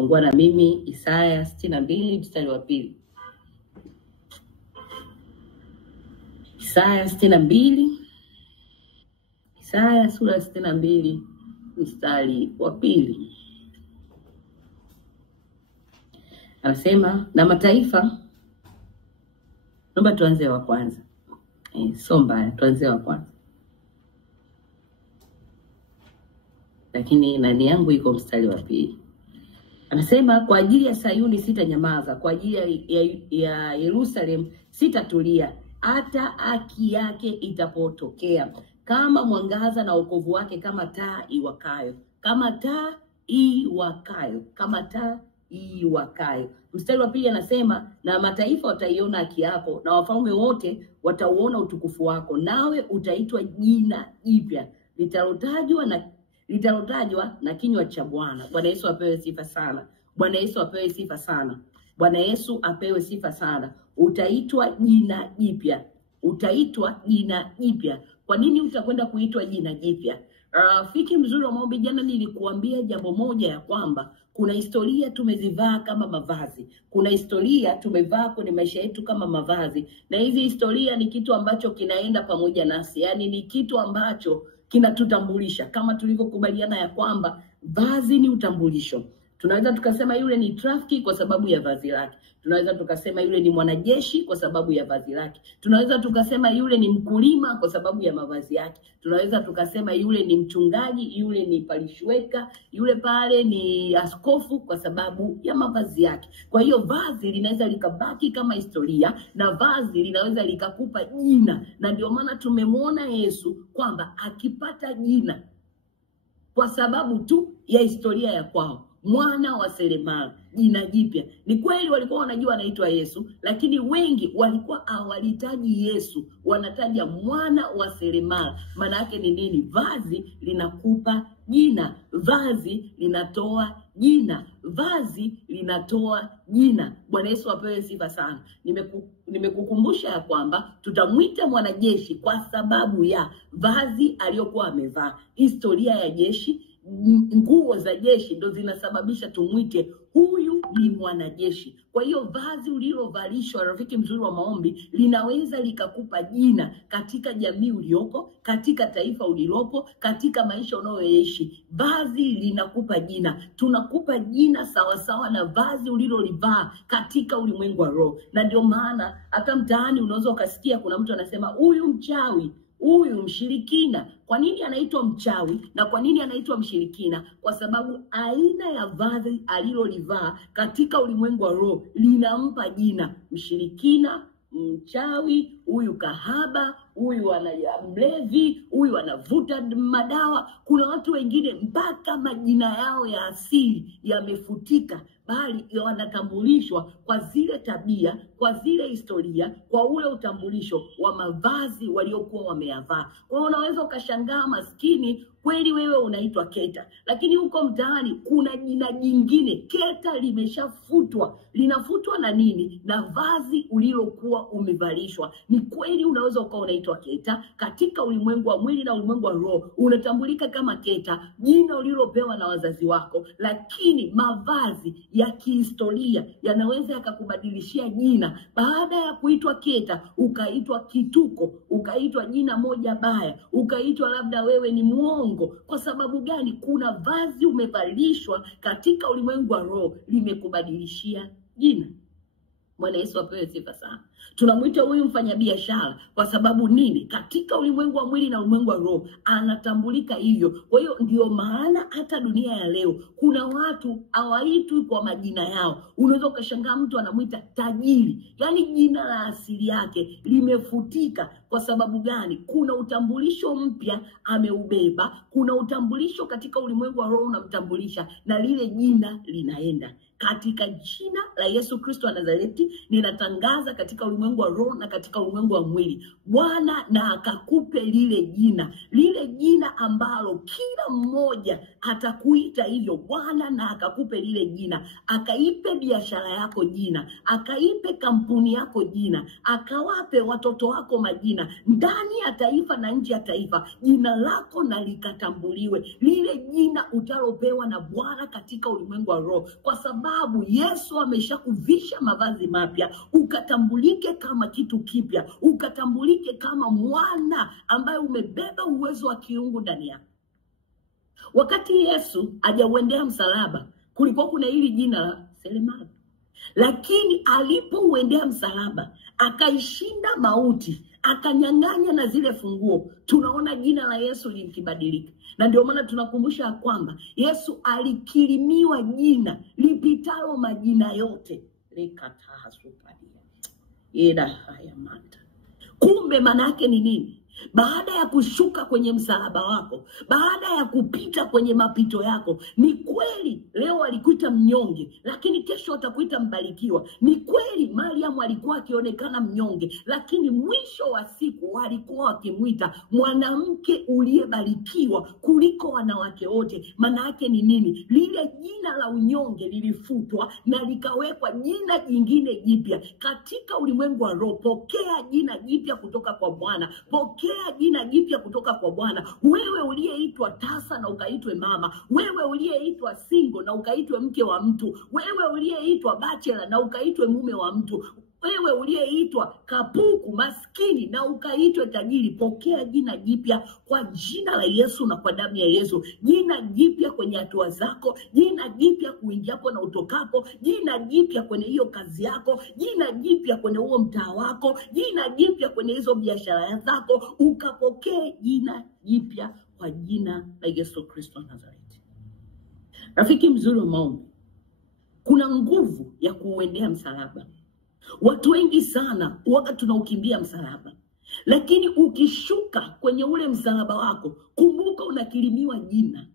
Fungua na mimi Isaya 62 mstari wa 2. Isaya 62. Isaya sura 62 mstari wa 2. Anasema na mataifa, naomba tuanze wa kwanza. Somba tuanze wa kwanza. Lakini nani yangu iko mstari wa 2. Anasema kwa ajili ya Sayuni sitanyamaza, kwa ajili ya Yerusalem sitatulia, hata haki yake itapotokea kama mwangaza na wokovu wake kama taa iwakayo, kama taa iwakayo, kama taa iwakayo. Mstari wa 2 anasema na mataifa wataiona haki yako, na wafalme wote watauona utukufu wako, nawe utaitwa jina jipya litalotajwa na kinywa cha Bwana. Bwana Yesu apewe sifa sana. Bwana Yesu apewe sifa sana. Bwana Yesu apewe sifa sana. Utaitwa jina jipya. Utaitwa jina jipya. Kwa nini utakwenda kuitwa jina jipya? Rafiki mzuri wa maombi, jana nilikuambia jambo moja, ya kwamba kuna historia tumezivaa kama mavazi. Kuna historia tumevaa kwenye maisha yetu kama mavazi. Na hizi historia ni kitu ambacho kinaenda pamoja nasi. Yaani ni kitu ambacho kinatutambulisha, kama tulivyokubaliana ya kwamba vazi ni utambulisho. Tunaweza tukasema yule ni trafiki kwa sababu ya vazi lake. Tunaweza tukasema yule ni mwanajeshi kwa sababu ya vazi lake. Tunaweza tukasema yule ni mkulima kwa sababu ya mavazi yake. Tunaweza tukasema yule ni mchungaji, yule ni palishweka, yule pale ni askofu kwa sababu ya mavazi yake. Kwa hiyo vazi linaweza likabaki kama historia, na vazi linaweza likakupa jina. Na ndio maana tumemwona Yesu kwamba akipata jina kwa sababu tu ya historia ya kwao, mwana wa seremala, jina jipya. Ni kweli walikuwa wanajua anaitwa Yesu, lakini wengi walikuwa hawalitaji Yesu, wanataja mwana wa seremala. Maana yake ni nini? Vazi linakupa jina, vazi linatoa jina, vazi linatoa jina. Bwana Yesu apewe sifa sana. Nimekukumbusha ya kwamba tutamwita mwanajeshi kwa sababu ya vazi aliyokuwa amevaa. Historia ya jeshi, nguo za jeshi ndo zinasababisha tumwite huyu ni mwanajeshi. Kwa hiyo vazi ulilovalishwa, rafiki mzuri wa maombi, linaweza likakupa jina katika jamii uliopo, katika taifa ulilopo, katika maisha unayoishi. Vazi linakupa jina. Tunakupa jina sawa sawa na vazi ulilolivaa katika ulimwengu wa roho. Na ndio maana hata mtaani unaweza ukasikia kuna mtu anasema huyu mchawi, huyu mshirikina. Kwa nini anaitwa mchawi na kwa nini anaitwa mshirikina? Kwa sababu aina ya vazi alilolivaa katika ulimwengu wa roho linampa jina. Mshirikina, mchawi, huyu kahaba, huyu mlevi, huyu anavuta madawa. Kuna watu wengine mpaka majina yao ya asili yamefutika, bali wanatambulishwa kwa zile tabia, kwa zile historia, kwa ule utambulisho wa mavazi waliokuwa wameyavaa. Kwa hiyo unaweza ukashangaa maskini kweli wewe unaitwa Keta, lakini huko mtaani kuna jina jingine. Keta limeshafutwa. Linafutwa na nini? Na vazi ulilokuwa umevalishwa. Ni kweli unaweza ukawa unaitwa Keta katika ulimwengu wa mwili na ulimwengu wa roho, unatambulika kama Keta, jina ulilopewa na wazazi wako, lakini mavazi ya kihistoria yanaweza yakakubadilishia jina. Baada ya kuitwa Keta ukaitwa kituko, ukaitwa jina moja baya, ukaitwa labda wewe ni muongo. Kwa sababu gani? Kuna vazi umevalishwa katika ulimwengu wa roho, limekubadilishia jina. Bwana Yesu apewe sifa sana. Tunamwita huyu mfanyabiashara kwa sababu nini? Katika ulimwengu wa mwili na ulimwengu wa roho anatambulika hivyo. Kwa hiyo ndio maana hata dunia ya leo kuna watu hawaitwi kwa majina yao. Unaweza ukashangaa mtu anamwita tajiri, yaani jina la asili yake limefutika. Kwa sababu gani? Kuna utambulisho mpya ameubeba. Kuna utambulisho katika ulimwengu wa roho unamtambulisha, na lile jina linaenda. Katika jina la Yesu Kristo wa Nazareti ninatangaza katika ulimwengu wa roho na katika ulimwengu wa mwili. Bwana na akakupe lile jina ambalo kila mmoja atakuita hivyo. Bwana na akakupe lile jina, akaipe biashara yako jina, akaipe kampuni yako jina, akawape watoto wako majina, ndani ya taifa na nje ya taifa. Jina lako na likatambuliwe, lile jina utalopewa na Bwana katika ulimwengu wa roho, kwa sababu Yesu ameshakuvisha mavazi mapya, ukatambulike kama kitu kipya, ukatambulike kama mwana ambaye umebeba uwezo wa kiungu ndani yako. Wakati Yesu hajauendea msalaba, kulikuwa kuna hili jina la Selemani, lakini alipouendea msalaba akaishinda mauti, akanyang'anya na zile funguo, tunaona jina la Yesu likibadilika. Na ndio maana tunakumbusha kwamba Yesu alikirimiwa jina lipitalo majina yote. Lekataha supadia eda haya mata. Kumbe maana yake ni nini? Baada ya kushuka kwenye msalaba wako, baada ya kupita kwenye mapito yako, ni kweli leo alikuita mnyonge, lakini kesho atakuita mbarikiwa. Ni kweli Mariamu alikuwa akionekana mnyonge, lakini mwisho wa siku walikuwa wakimuita mwanamke uliyebarikiwa kuliko wanawake wote. Maana yake ni nini? Lile jina la unyonge lilifutwa na likawekwa jina jingine jipya katika ulimwengu wa roho. Pokea jina jipya kutoka kwa Bwana. Pokea jina jipya kutoka kwa Bwana. Wewe uliyeitwa tasa na ukaitwe mama, wewe uliyeitwa single na ukaitwe mke wa mtu, wewe uliyeitwa bachelor na ukaitwe mume wa mtu, wewe uliyeitwa kapuku maskini na ukaitwe tajiri, pokea jina jipya kwa jina la Yesu na kwa damu ya Yesu. Jina jipya kwenye hatua zako, jina jipya kuingiapo na utokapo, jina jipya kwenye hiyo kazi yako, jina jipya kwenye huo mtaa wako, jina jipya kwenye hizo biashara zako. Ukapokee jina jipya kwa jina la Yesu Kristo Nazareti. Rafiki mzuri wa maombi, kuna nguvu ya kuuendea msalaba. Watu wengi sana waga tunaukimbia msalaba, lakini ukishuka kwenye ule msalaba wako, kumbuka unakirimiwa jina.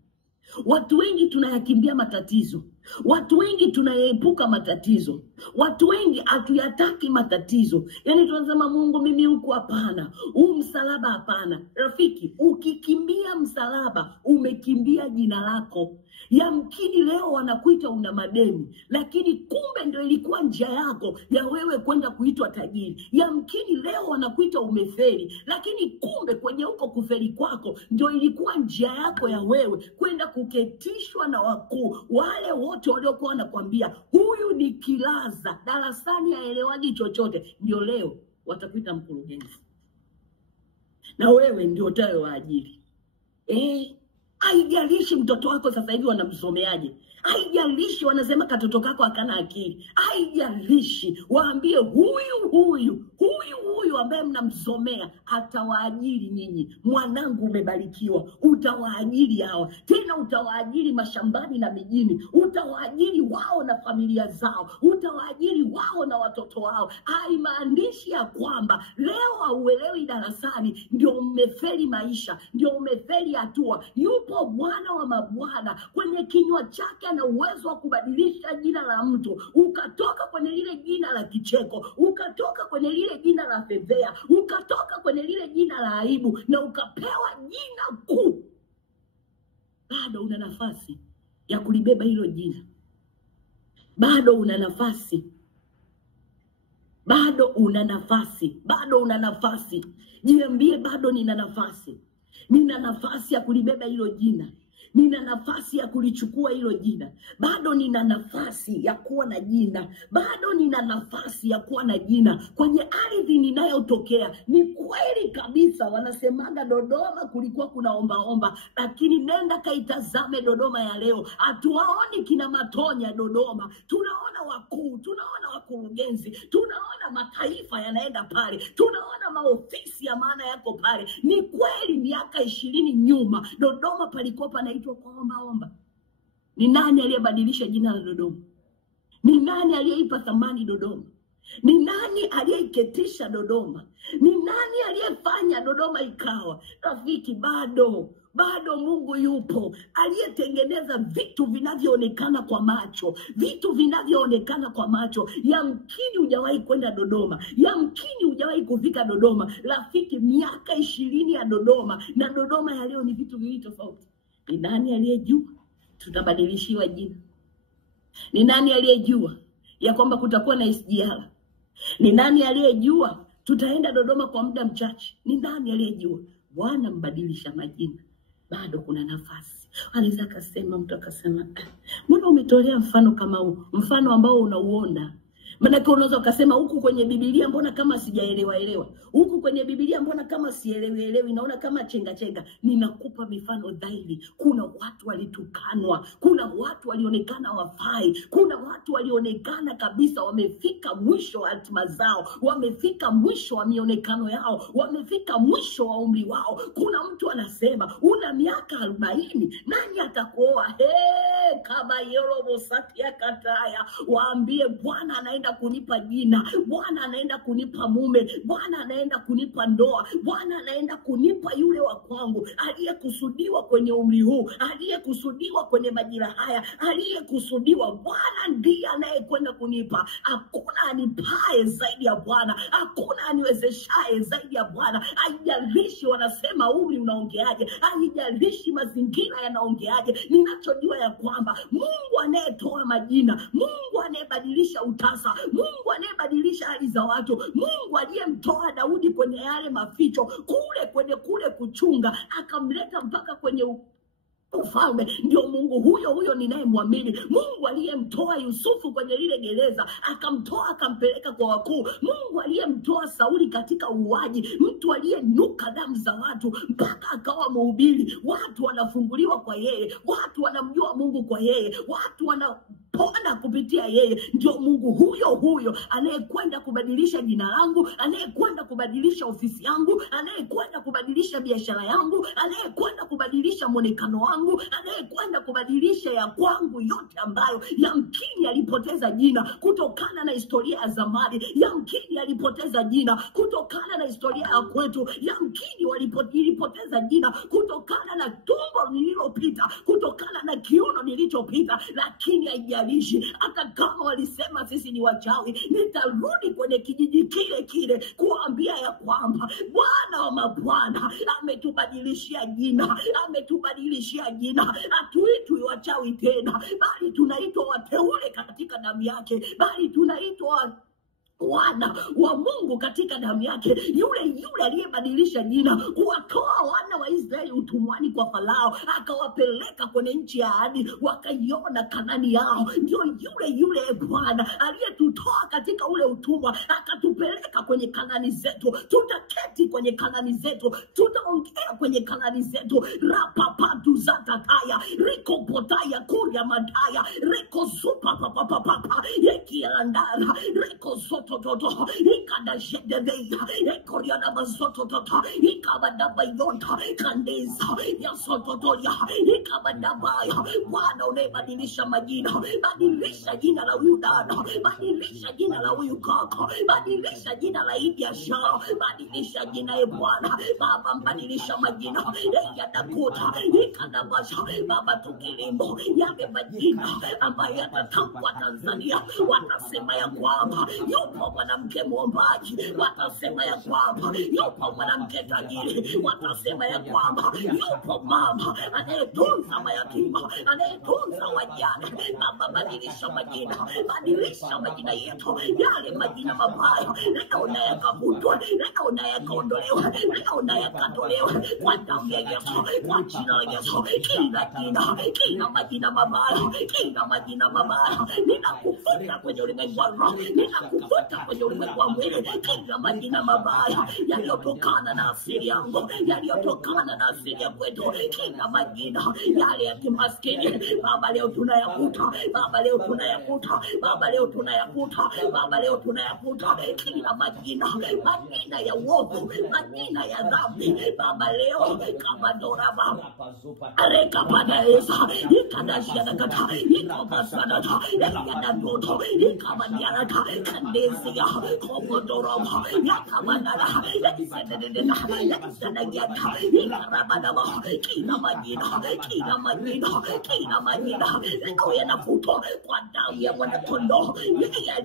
Watu wengi tunayakimbia matatizo, watu wengi tunayaepuka matatizo, watu wengi hatuyataki matatizo. Yani tunasema Mungu mimi huku hapana, huu msalaba hapana. Rafiki, ukikimbia msalaba umekimbia jina lako. Yamkini leo wanakuita una madeni, lakini kumbe ndio ilikuwa njia yako ya wewe kwenda kuitwa tajiri. Yamkini leo wanakuita umefeli, lakini kumbe kwenye huko kufeli kwako ndio ilikuwa njia yako ya wewe kwenda kuketishwa na wakuu wale wote waliokuwa wanakuambia huyu ni kilaza, darasani haelewani chochote. Ndio leo watakuita mkurugenzi, na wewe ndio utayewaajiri. Haijalishi mtoto wako sasa hivi wanamsomeaje, haijalishi wanasema katoto kako hakana akili, haijalishi, waambie huyu ambaye mnamsomea atawaajiri nyinyi. Mwanangu umebarikiwa, utawaajiri hawa, tena utawaajiri mashambani na mijini, utawaajiri wao na familia zao, utawaajiri wao na watoto wao. Haimaanishi ya kwamba leo hauelewi darasani ndio umefeli maisha, ndio umefeli hatua. Yupo Bwana wa mabwana, kwenye kinywa chake ana uwezo wa kubadilisha jina la mtu, ukatoka kwenye lile jina la kicheko, ukatoka kwenye lile jina la fedhea, ukatoka kwenye lile jina la aibu na ukapewa jina kuu. Bado una nafasi ya kulibeba hilo jina. Bado una nafasi. Bado una nafasi. Bado una nafasi. Jiambie bado nina nafasi. Nina nafasi ya kulibeba hilo jina. Nina nafasi ya kulichukua hilo jina. Bado nina nafasi ya kuwa na jina. Bado nina nafasi ya kuwa na jina kwenye ardhi ninayotokea. Ni kweli kabisa wanasemaga Dodoma kulikuwa kuna omba, lakini nenda kaitazame Dodoma ya leo. Hatuwaoni kina Matonya Dodoma. Tunaona wakuu, tunaona wakurugenzi, tunaona mataifa yanaenda pale, tunaona maofisi ya maana yako pale. Ni kweli miaka 20 nyuma Dodoma palikuwa panaitwa kwa omba. Ni nani aliyebadilisha jina la Dodoma? Ni nani aliyeipa thamani Dodoma? Ni nani aliyeiketisha Dodoma? Ni nani aliyefanya Dodoma ikawa? Rafiki, bado bado Mungu yupo, aliyetengeneza vitu vinavyoonekana kwa macho, vitu vinavyoonekana kwa macho. Yamkini hujawahi kwenda Dodoma, yamkini hujawahi kufika Dodoma. Rafiki, miaka 20 ya Dodoma na Dodoma ya leo ni vitu viwili tofauti. Ni nani aliyejua tutabadilishiwa jina? Ni nani aliyejua ya kwamba kutakuwa na SGR? Ni nani aliyejua tutaenda Dodoma kwa muda mchache? Ni nani aliyejua? Bwana mbadilisha majina. Bado kuna nafasi. Anaweza akasema, mtu akasema, mbona umetolea mfano kama huu, mfano ambao unauona? Maana unaweza ukasema huku kwenye Biblia mbona kama sijaelewa. Huku kwenye Biblia mbona kama sielewi, naona kama chenga. Ninakupa mifano dhahiri. Kuna watu walitukanwa, kuna watu walionekana wafai, kuna watu walionekana kabisa wamefika mwisho wa hatima zao, wamefika mwisho wa mionekano yao, wamefika mwisho wa umri wao. Kuna mtu anasema una miaka 40, nani atakuoa? Kama yerobo satia kataya, waambie Bwana anaenda kunipa jina, Bwana anaenda kunipa mume, Bwana anaenda kunipa ndoa, Bwana anaenda kunipa yule wa kwangu, aliyekusudiwa kwenye umri huu, aliyekusudiwa kwenye majira haya, aliyekusudiwa. Bwana ndiye anayekwenda kunipa. Hakuna anipae zaidi ya Bwana, hakuna aniwezeshaye zaidi ya Bwana. Haijalishi wanasema umri unaongeaje, haijalishi mazingira yanaongeaje. Ninachojua ya kwamba Mungu anayetoa majina, Mungu anayebadilisha utasa, Mungu anayebadilisha hali za watu, Mungu aliyemtoa Daudi kwenye yale maficho, kule kuchunga, akamleta mpaka kwenye ufalme, ndio Mungu huyo ninayemwamini. Mungu aliyemtoa Yusufu kwenye lile gereza, akamtoa akampeleka kwa wakuu. Mungu aliyemtoa Sauli katika uuaji, mtu aliyenuka damu za watu, mpaka akawa mhubiri. Watu wanafunguliwa kwa yeye, watu wanamjua Mungu kwa yeye, watu wanapona kupitia yeye. Ndio Mungu huyo anayekwenda kubadilisha jina langu, anayekwenda kubadilisha ofisi yangu, anayekwenda kubadilisha biashara yangu, anayekwenda kubadilisha muonekano wangu, anayekwenda kubadilisha ya kwangu yote, ambayo yamkini alipoteza jina kutokana na historia ya zamani, yamkini alipoteza jina kutokana na historia ya kwetu, yamkini walipoteza jina kutokana na tumbo nililopita, kutokana na kiuno nilichopita. Lakini haijalishi, hata kama walisema sisi ni wachawi, nitarudi kwenye kijiji kile kuambia ya kwamba Bwana wa mabwana ametubadilishia jina, ametubadilishia jina. Hatuitwi wachawi tena, bali tunaitwa wateule katika damu yake, bali tunaitwa wana wa Mungu katika damu yake. Yule aliyebadilisha jina, kuwatoa wana wa Israeli utumwani kwa Farao, akawapeleka kwenye nchi ya ahadi, wakaiona Kanani yao. Ndio yule Bwana aliyetutoa katika ule utumwa, akatupeleka kwenye Kanani zetu. Tutaketi kwenye Kanani zetu, tutaongea kwenye Kanani zetu. Rapapatu zatataya, riko potaya kuria mataya, riko supa papapapa, yekiandara, riko soto toto, ikada shedebeya, ekoriana basoto toto, ikabadaba yonta, kandeza, ya soto toya, ikabadabaya. Bwana unayebadilisha majina, badilisha jina la huyu dada, badilisha jina la huyu kaka, badilisha jina la hii biashara, badilisha jina ya Bwana. Baba, mbadilisha majina, ya Dakota, ikadabasha, Baba tukilimbo, yale majina ambayo yatatamkwa Tanzania, watasema ya kwamba yupo mwanamke mwombaji, watasema ya kwamba yupo mwanamke tajiri, watasema ya kwamba yupo mama anayetunza mayatima, anayetunza wajane. Baba, badilisha majina, badilisha majina yetu, yale majina mabaya leo na yakavutwe, leo na yakaondolewe, leo na yakatolewe kwa damu ya Yesu, kwa jina la Yesu. Kila majina mabaya, kila majina mabaya ninakufuta kwenye ulimwengu wa roho, ninakufuta kwenye ulimwengu wa mwili. Kila majina mabaya yaliyotokana na asili yangu, yaliyotokana na asili ya kwetu, kila majina yale ya kimaskini, Baba leo tunayakuta, Baba leo tunayakuta, Baba leo tunayakuta, Baba leo tunayakuta. Kila majina ya uovu, majina ya dhambi, Baba leo kama doraba areka padaesa ikadashia nakata ikabasana ikadadoto Kabadiaraka, Kandesia, Komodoroma, Yakamanara, Let's Ikarabadaba, Kina Madina, Kina Madina, Kina Madina, Lekoyana Puto, Quadamia Wanatono,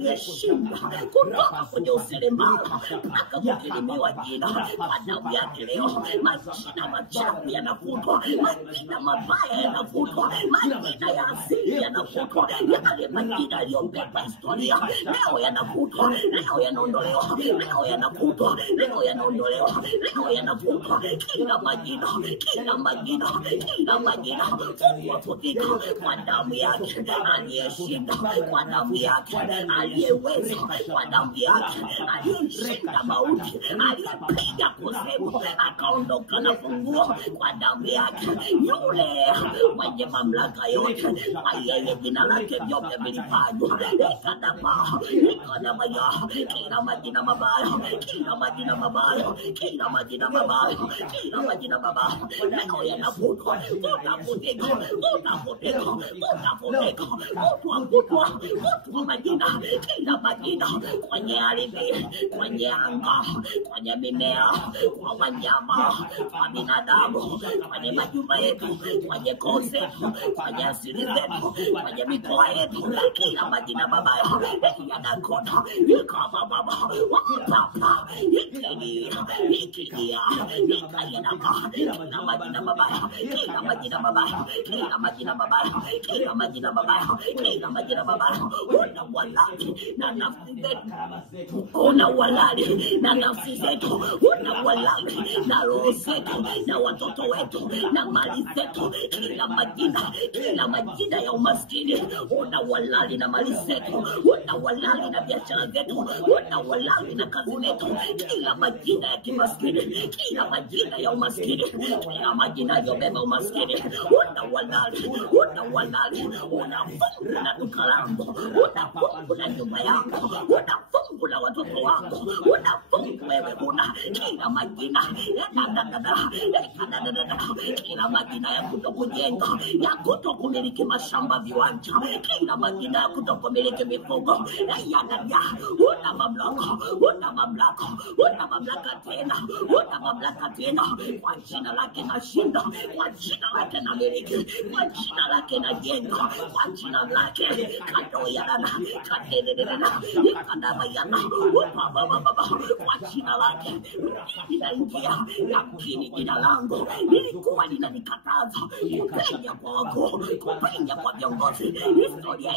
Yashinda, Kuroka for your cinema, Paka Mukilimiwa Gina, Quadamia Kileo, Machina Machapiana Puto, Machina Mabaya and a Puto, Machina Yasi and a Puto, Yakali Madina, your paper historia, Leo and a Puto, Leo and Ondoleo, Leo and a Puto, Leo and Ondoleo, Leo and a Puto, Kina Madina, Kina Madina, Kina Madina, Fukuafutika, Quadamiaki, Alieshinda, Quadamiaki, Alieweza, Quadamiaki, Alieshinda Mauti, Aliepia Kusemo, Akaondoka na funguo, Quadamiaki, yule mwenye mamlaka yote, kwa yeye jina lake vyote vilifanywa, Ekadama, Ekadamaya, kila majina mabaya, kila majina mabaya, kila majina mabaya, kila majina mabaya, leo yanafutwa, utafutika, utafutika, utafutika, utwa majina, kila majina, kwenye ardhi, kwenye anga, kwenye mimea, kwa wanyama, kwa binadamu, kwenye majumba yetu, kwenye koo zetu, kwenye asili zetu, kwenye mikoa yetu, kila majina mabaya, yanakota, ikaba baba, wakupapa, ikidia, ikayanaka, kila majina mabaya, kila majina mabaya, kila majina mabaya, kila majina mabaya, kila majina mabaya, una walali na nafsi zetu, una walali na nafsi zetu, una walali na roho zetu, na watoto wetu, na mali zetu, kila majina ya umaskini, una walali na mali zetu, una walali na biashara zetu, una walali na kazi zetu, kila majina ya kimaskini, kila majina ya umaskini, kila majina ya beba umaskini, una walali, unafungu na duka langu, unafungu na nyumba yangu, unafungu na watoto wangu, unafungu wewe una kila majina, kila majina ya kutokujenga, ya kutokumiliki mashamba, viwanja, kila majina ya kutokumiliki mifugo, una mamlaka, una mamlaka, una mamlaka tena, una mamlaka tena, kwa jina lake nashinda, kwa jina lake namiliki, kwa jina lake najenga, kwa jina lake kadoyana, kadelelena, ikadabayana, kwa jina lake ninaingia, lakini jina langu lilikuwa linanikataza kupenya kwa wakuu, kupenya kwa viongozi. Historia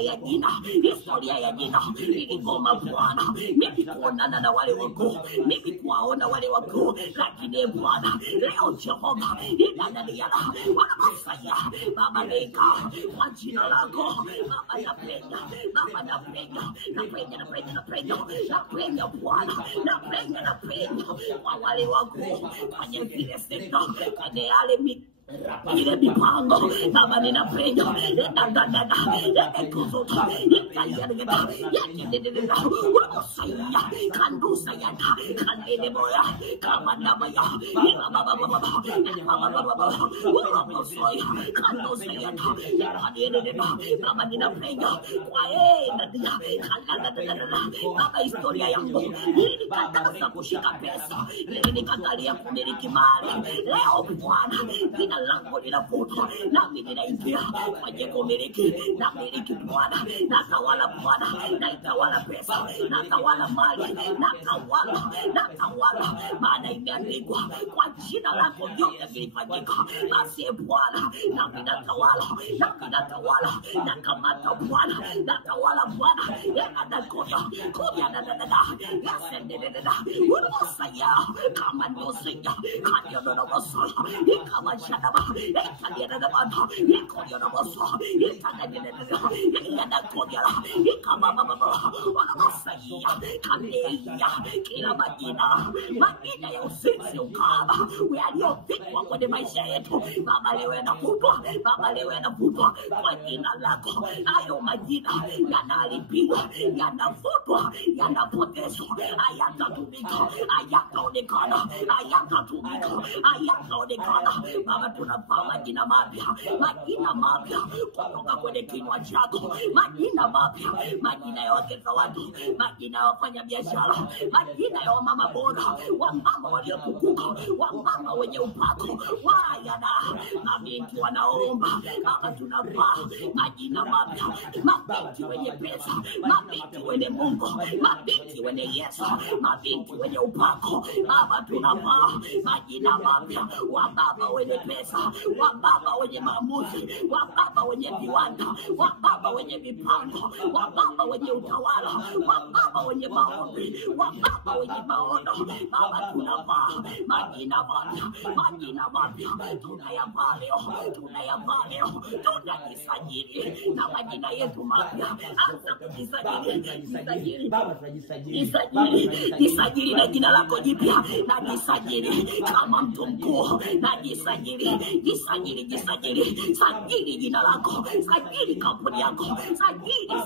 ya jina iligoma Bwana, mimi kuonana na wale wakuu, mimi kuwaona wale wakuu, lakini Bwana leo Jehova inadaliana wanafanya Baba leka kwa jina lako Baba, napenda Baba, napenda Bwana, napenda kwa wale wakuu, kwenye zile sekta, kwenye yale ile mipango Baba, ninapenda kuzuta ikayarigeta yakidededa urusaya kandusa yata kandeleboya kamanabaya baba urosoya kandusa yata yakadededa Baba, ninapenda kwa nadia kanadadada Baba, historia yangu ilikataza kushika pesa, ilikatalia kumiliki mali, leo Bwana langu linafutwa, nami ninaingia kwenye kumiliki, na miliki Bwana, natawala Bwana, naitawala pesa, natawala mali, natawala, maana imeandikwa kwa jina lako vyote vilifanyika. Basi Bwana, nami natawala, nakamata Bwana, natawala Bwana, yanadakoya, yasendededa, urusaya, kama nosenya, kanyononosaya, ikama shadaba, ekadiyanadabana, ikonyononoso, itadadinededa, iyanakoyara, ikamamamama, urusaya, kila majina ya usinzi ukaba yaliyovikwa kwenye maisha yetu Baba leo yanavutwa, Baba leo yanavutwa kwa jina lako. Hayo majina yanaharibiwa, yanavutwa, yanapotezwa, hayatatumika, hayataonekana, hayatatumika, hayataonekana. Baba tunapaa majina mapya, majina mapya kutoka kwenye kinywa chako, majina mapya, majina ya wake za watu, majina ya wafanya biashara, majina ya wamama bora, wamama waliokukuka, wamama wenye upako, wayana mabinti wanaomba. Baba tunapaa majina mapya, mabinti wenye pesa, mabinti wenye Mungu, mabinti wenye Yesu, mabinti wenye upako. Baba tunapaa majina mapya, wababa wenye pesa, wababa wenye maamuzi, wababa wenye viwanda, wababa wenye mipango, wababa wenye utawala, wababa wenye maombi, wababa wenye maono. Baba tunapaa majina mapya, majina mapya tunayavaa leo, tunayavaa leo, tunajisajili na majina yetu mapya. Anza kujisajili, Baba tunajisajili, jisajili na jina lako jipya, na jisajili kama mtu mkuu, na jisajili, sajili jina lako, sajili kampuni yako,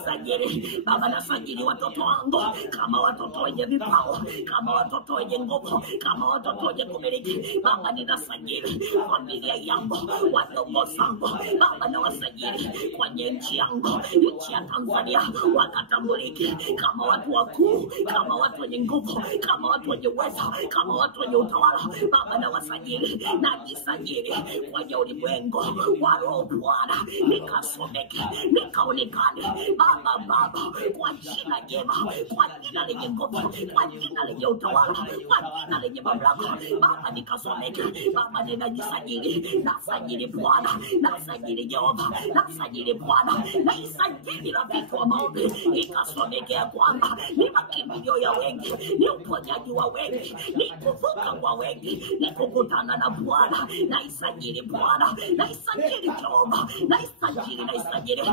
sajili Baba, na sajili watoto wangu kama watoto wenye vipawa, kama watoto wenye nguvu, kama watoto wenye kumiliki. Baba ninasajili familia yangu, wadogo zangu Baba, na wasajili kwenye nchi yangu, nchi ya Tanzania, wakatambulike kama watu wakuu, kama watu wenye nguvu, kama watu wenye uwezo, kama watu wenye utawala. Baba na wasajili, na jisajili kwenye ulimwengu wa roho Bwana, nikasomeke, nikaonekane Baba, kwa jina jema, kwa jina lenye nguvu, kwa jina lenye utawala, kwa jina lenye mamlaka. Baba nikasomeke. Baba ninajisajili, nasajili Bwana, nasajili Jehova, nasajili Bwana, naisajili rafiki wa maombi, nikasomeke ya kwamba ni makimbilio ya wengi, ni uponyaji wa wengi, ni kuvuka kwa wengi, ni kukutana na Bwana. Naisajili Bwana, naisajili Jehova, naisajili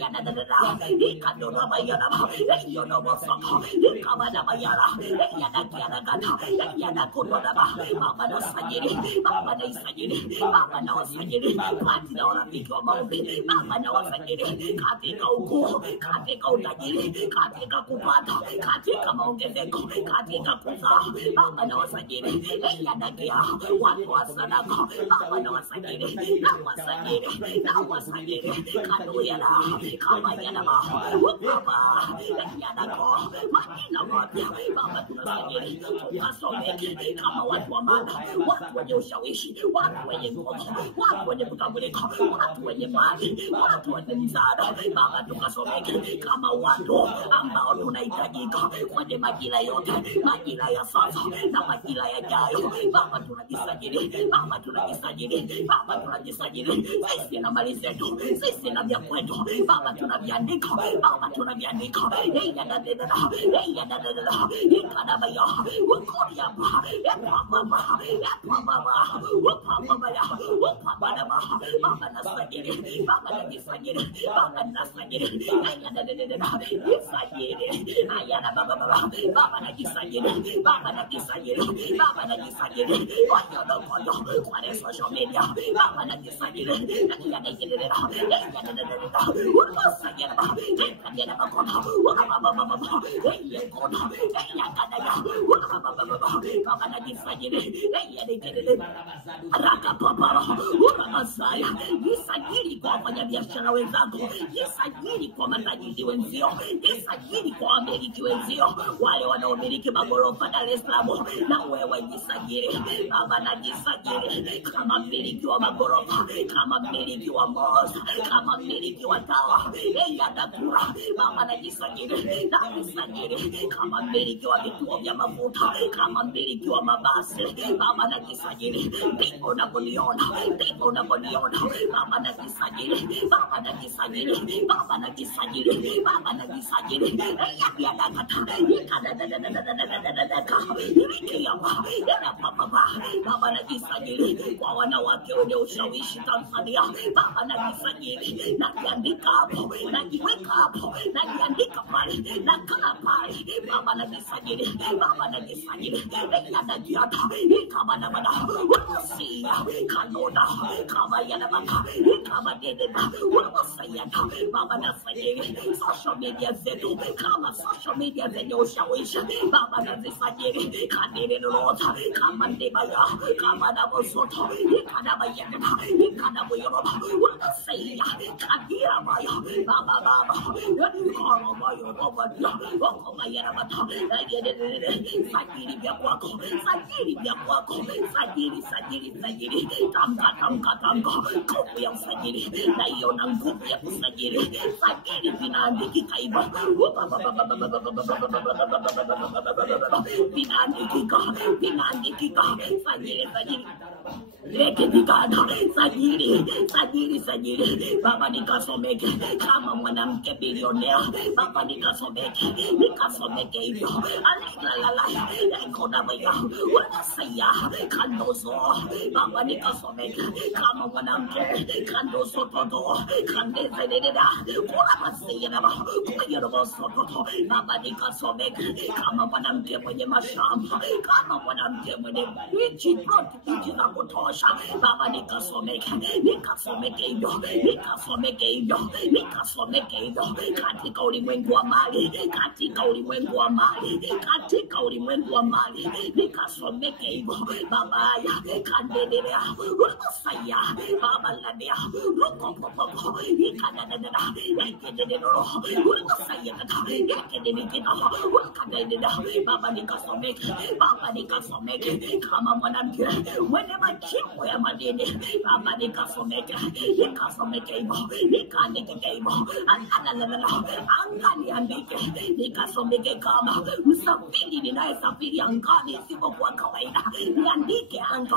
ya dadadada, ikadona bayana, iyo nomosoko, ikabada bayana, ya dakiana gata, ya dakudona ba. Baba nasajili, Baba naisajili, Baba nawasajili katika urafiki wa maombi. Baba nawasajili katika ukuu, katika utajiri, katika kupata, katika maongezeko, katika kuzaa. Baba nawasajili, ya dakia watu wa sadaka. Baba nawasajili, nawasajili kaduya na kama yana ba Baba yana ko majina mapya. Baba tunasajili, tukasomeke kama watu wa maana, watu wenye ushawishi, watu wenye nguvu, watu wenye kutambulika, watu wenye mali, watu wenye msaada. Baba tukasomeke kama watu ambao tunahitajika kwenye majira yote, majira ya sasa na majira yajayo. Baba tunajisajili, Baba tunajisajili, Baba tunajisajili. Sisi na mali zetu, sisi na vya kwetu Baba tunaviandika, Baba tunaviandika. Ya dadada, ya dadada, ikadabaya, ukoria ba, ya mama, Baba nasajili, Baba najisajili, Baba nasajili, ya dadada, isajili, ayana Baba najisajili, Baba najisajili, Baba najisajili, kondo kwa social media. Baba najisajili, ya dadada, urusajili, ikadena bakona, Baba najisajili, jisajili kwa wafanyabiashara wenzako, jisajili kwa matajiri wenzio, jisajili kwa wamiliki wenzio, wale wanaomiliki magorofa Dar es Salaam, na wewe jisajili. Baba najisajili kama mmiliki wa magorofa, kama mmiliki wa malls, kama mmiliki wa tawa ya Dakura. Baba najisajili kama mmiliki wa vituo vyombo vya mafuta, kama mmiliki wa mabasi, Baba najisajili. Ndipo unaponiona, ndipo unaponiona, Baba najisajili, Baba najisajili, Baba najisajili, Baba najisajili. Ya dakata, Baba najisajili kwa wanawake wenye ushawishi Tanzania. Baba najisajili, najiandika hapo, najiweka hapo, najiandika pale, nakaa pale. Baba najisajili, Baba najisajili. Ya dakiata, kama na bada, wasia, kanona, kama yana bada, kama dedeba, wasayata. Baba najisajili, social media zetu, kama social media zenye ushawishi. Baba najisajili, kadiri lota, kama ndebaya, kama na bosoto, ikana bayana, ikana boyoroba, wasaya, kadira baya, Baba Baba, yadikoro bayo, Baba dia, wako bayana bata, sajili vya kwako, sajili vya kwako, sajili, sajili, sajili, tamka, tamka, tamka, nguvu ya usajili, na hiyo na nguvu ya kusajili, sajili vinaandikika hivyo, vinaandikika, vinaandikika, sajili, sajili, sajili, sajili, sajili. Baba nikasomeke kama mwanamke bilionea. Baba nikasomeke, nikasomeke hivyo. Alalalala, ekona baya, wanasaya kandozo. Baba nikasomeke kama mwanamke kandozo todo, kandeze dededa, kura masaya na ba, kuya na bosoto. Baba nikasomeke kama mwanamke mwenye mashamba, kama mwanamke mwenye bichi za kutosha. Baba nikasomeke, nikasomeke hivyo, nikasomeke hivyo, nikasomeke hivyo katika ulimwengu wa mali, katika ulimwengu wa mali, katika ulimwengu wa mali, nikasomeke hivyo. Baba ya kandelea, rusaya, Baba ladia, rukopopo, ikadadada, ekededero, rusaya kata, ekededikina, wakadededa. Baba nikasomeke, Baba nikasomeke kama mwanamke mwenye machimbo ya madini. Baba nikasomeke, nikasomeke hivyo, nikaandike hivyo. Anga niandike, nikasomeke kama msafiri ninayesafiri angani isipokuwa kawaida. Niandike anga,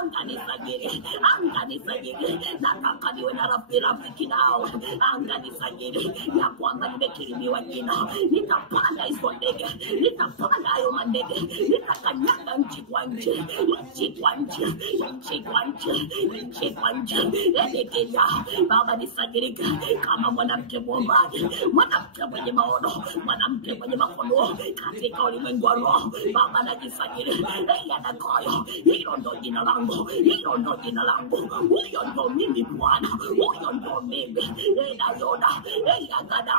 anga nisajili, anga nisajili. Nataka niwe na rafiki nao, anga nisajili ya kwamba nimekirimiwa jina. Nitapanda hizo ndege, nitapanda hayo mandege, nitakanyaga nchi kwa nchi, nchi kwa nchi, nchi kwa nchi, nchi kwa nchi. Elekea Baba nisajilike kama mwanamke mwombaji, mwanamke mwenye maono, mwanamke mwenye makono katika ulimwengu wa roho. Baba najisajili, yanakoyo, hilo ndo jina langu, hilo ndo jina langu, huyo ndo mimi Bwana, huyo ndo mimi. Yoda, yagada,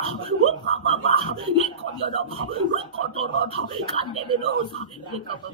baba, iko yodoba, iko toroto, kandebeloza, iko baba.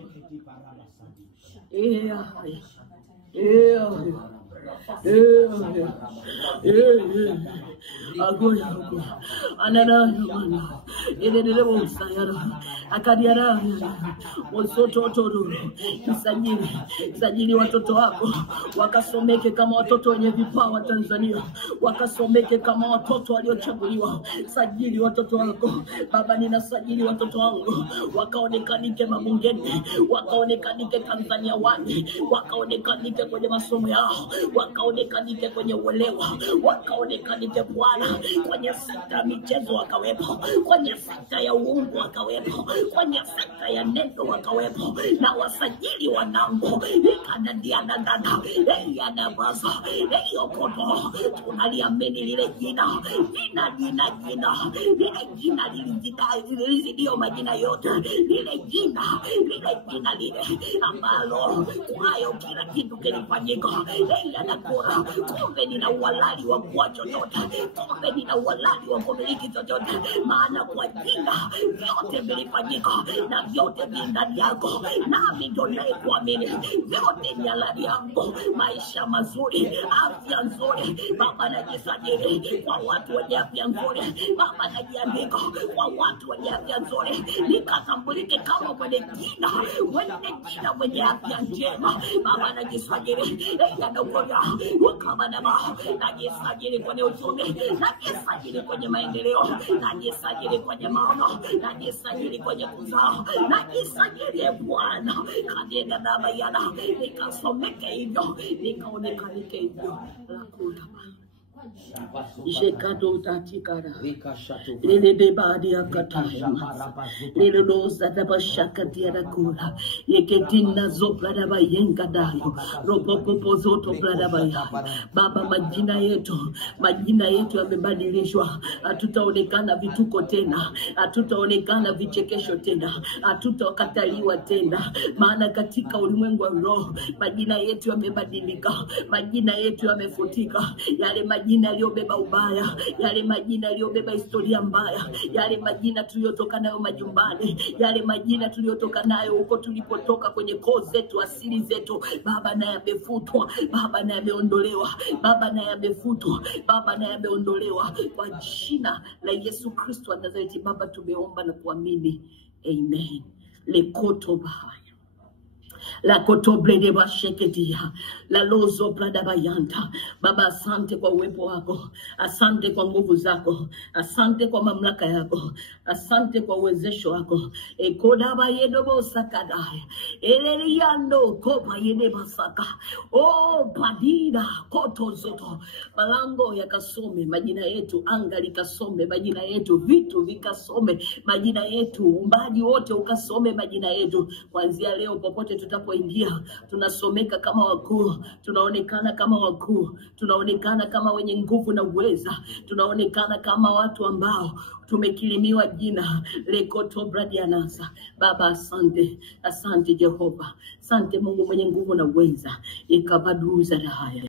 Sajili watoto wako wakasomeke kama watoto wenye vipawa Tanzania, wakasomeke kama watoto waliochaguliwa. Sajili watoto wako Baba, ninasajili watoto wangu wakaonekanike mabungeni, wakaonekanike Tanzania wani, wakaonekanike kwenye masomo yao, wakaonekanike kwenye uelewa, wakaonekanike Bwana kwenye sekta ya michezo wakawepo, kwenye sekta ya uungu wakawepo, kwenye sekta ya neno wakawepo. Na wasajili wanangu ikadadianagada yanabaza yokoto, tunaliamini lile jina, lile jina lilizidio majina yote, lile jina lile ambalo kwayo kila kitu kilifanyika. Yanakura, kumbe nina uhalali wa kuwa chochote, kumbe nina uhalali wa kumiliki chochote, maana kwa jina vyote vilifanyika na vyote ndani yako, nami ndo naikuamini. Vyote ni halali yangu, maisha mazuri, afya nzuri. Baba najisajili kwa watu wenye afya nzuri, Baba najiandika kwa watu wenye afya nzuri, nikatambulike kama mwenye jina, mwenye afya njema. Baba najisajili, yanakoya ukamanama, najisajili kwenye uchumi, najisajili kwenye maendeleo, najisajili kwenye maono, najisajili najisajili kwenye kuzaa, najisajili Bwana, kanena baba yana, nikasomeke hivyo, nikaonekanike hivyo. Lakuta Shekato tatikara lele bebadi akatayama lele loza tabashaka tiarakura yeketina zopla daba yenga dayo ropopo zoto bladaba ya Baba, majina yetu yamebadilishwa. Hatutaonekana vituko tena, hatutaonekana vichekesho tena, hatutakataliwa tena, maana katika ulimwengu wa roho majina yetu yamebadilika, majina yetu yamefutika. Yale majina yaliyobeba ubaya, yale majina yaliyobeba historia mbaya, yale majina tuliyotoka nayo majumbani, yale majina tuliyotoka nayo huko tulipotoka kwenye koo zetu, asili zetu, Baba, na yamefutwa, Baba, na yameondolewa, Baba, na yamefutwa, Baba, na yameondolewa kwa jina la Yesu Kristo wa Nazareti. Baba, tumeomba na kuamini. Amen. Lekoto bahaya la kotoble de basheketia la lozo plada bayanta. Baba, asante kwa uwepo wako, asante kwa nguvu zako, asante kwa mamlaka yako, asante kwa uwezesho wako. Ekoda bayedo bosakadaya eleliando kopa yede basaka o padida koto zoto. Malango yakasome majina yetu, anga likasome majina yetu, vitu vikasome majina yetu, umbaji wote ukasome majina yetu. Kuanzia leo popote tutapoingia tunasomeka kama wakuu, tunaonekana kama wakuu, tunaonekana kama wenye nguvu na uweza, tunaonekana kama watu ambao tumekilimiwa jina lekoto bradianasa. Baba, asante, asante Jehova, asante Mungu mwenye nguvu na uweza. Ikabaduza haya